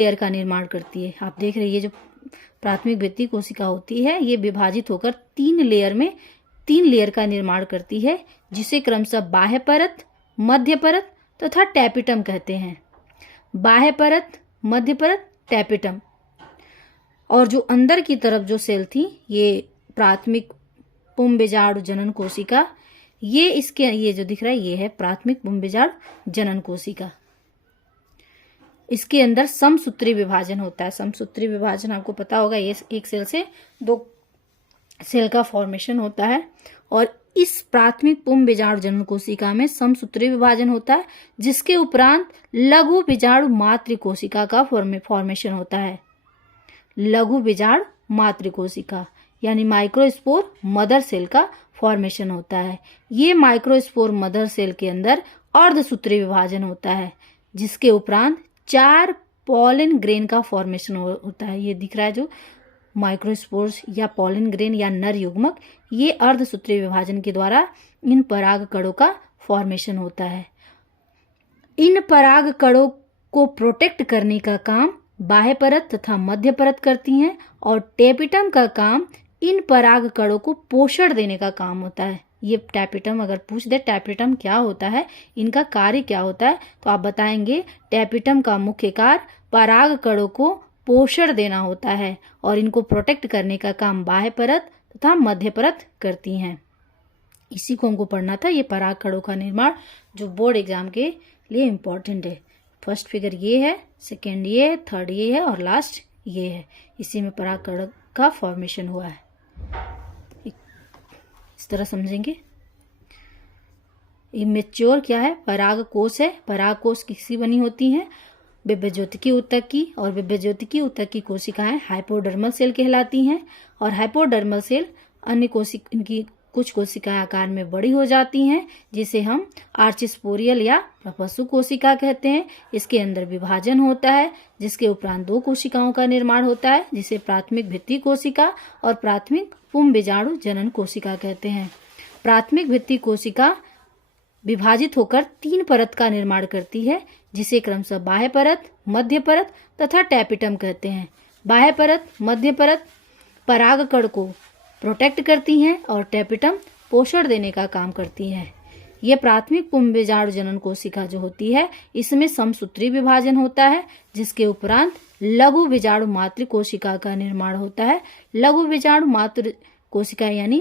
Layer का निर्माण करती है। आप देख रहे हैं ये जो प्राथमिक भित्ति कोशिका होती है ये विभाजित होकर 3 लेयर का निर्माण करती है, जिसे क्रमशः बाह्य परत, मध्य परत तथा टैपिटम कहते हैं। बाह्य परत, मध्य परत, टैपिटम। और जो अंदर की तरफ जो सेल थी ये प्राथमिक पुंबीजाणु जनन कोशिका, ये जो दिख रहा है ये है प्राथमिक पुंबीजाणु जनन कोशिका। इसके अंदर समसूत्री विभाजन होता है। समसूत्री विभाजन आपको पता होगा, ये एक सेल से 2 सेल का फॉर्मेशन होता है। और इस प्राथमिक पुंबीजाणु जनन कोशिका में समसूत्री विभाजन होता है, जिसके उपरांत लघु बीजाणु मातृ कोशिका का फॉर्मेशन होता है। लघु बीजाणु मातृ कोशिका यानी माइक्रोस्पोर मदर सेल का फॉर्मेशन होता है। ये माइक्रोस्पोर मदर सेल के अंदर अर्धसूत्री विभाजन होता है, जिसके उपरांत 4 पॉलन ग्रेन का फॉर्मेशन होता है। ये दिख रहा है जो माइक्रोस्पोर्स या पॉलन ग्रेन या नर युग्मक, ये अर्धसूत्री विभाजन के द्वारा इन पराग कणों का फॉर्मेशन होता है। इन पराग कणों को प्रोटेक्ट करने का काम बाह्य परत तथा मध्य परत करती हैं और टैपिटम का काम इन पराग कणों को पोषण देने का काम होता है। ये टैपिटम अगर पूछ दे टैपिटम क्या होता है, इनका कार्य क्या होता है, तो आप बताएंगे टैपिटम का मुख्य कार्य पराग कणों को पोषण देना होता है और इनको प्रोटेक्ट करने का काम बाह्य परत तथा मध्य परत करती हैं। इसी को हमको पढ़ना था, ये पराग कणों का निर्माण जो बोर्ड एग्जाम के लिए इम्पोर्टेंट है। फर्स्ट फिगर ये है, सेकेंड ये है, थर्ड ये है और लास्ट ये है। इसी में पराग कण का फॉर्मेशन हुआ है। इस तरह समझेंगे। इमेच्योर क्या है? पराग कोश है। पराग कोश किसकी बनी होती है? विभज्योतिकी ऊतक की। और विभज्योतिकी ऊतक की कोशिकाएं हाइपोडर्मल सेल कहलाती हैं। और हाइपोडर्मल सेल इनकी कुछ कोशिकाएं आकार में बड़ी हो जाती हैं, जिसे हम आर्चिस्पोरियल या प्रपसु कोशिका कहते हैं। इसके अंदर विभाजन होता है, जिसके उपरांत 2 कोशिकाओं का निर्माण होता है, जिसे प्राथमिक भित्ति कोशिका और प्राथमिक पुंबीजाणु जनन कोशिका कहते हैं। प्राथमिक भित्ति कोशिका विभाजित होकर 3 परत का निर्माण करती है, जिसे क्रमशः बाह्य परत, मध्य परत तथा टैपिटम कहते हैं। बाह्य परत, मध्य परत पराग कण को प्रोटेक्ट करती हैं और टैपिटम पोषण देने का काम करती है। ये प्राथमिक पुंबीजाणु जनन कोशिका जो होती है, इसमें समसूत्री विभाजन होता है, जिसके उपरांत लघु बीजाणु मातृ कोशिका का निर्माण होता है। लघु बीजाणु मातृ कोशिका यानी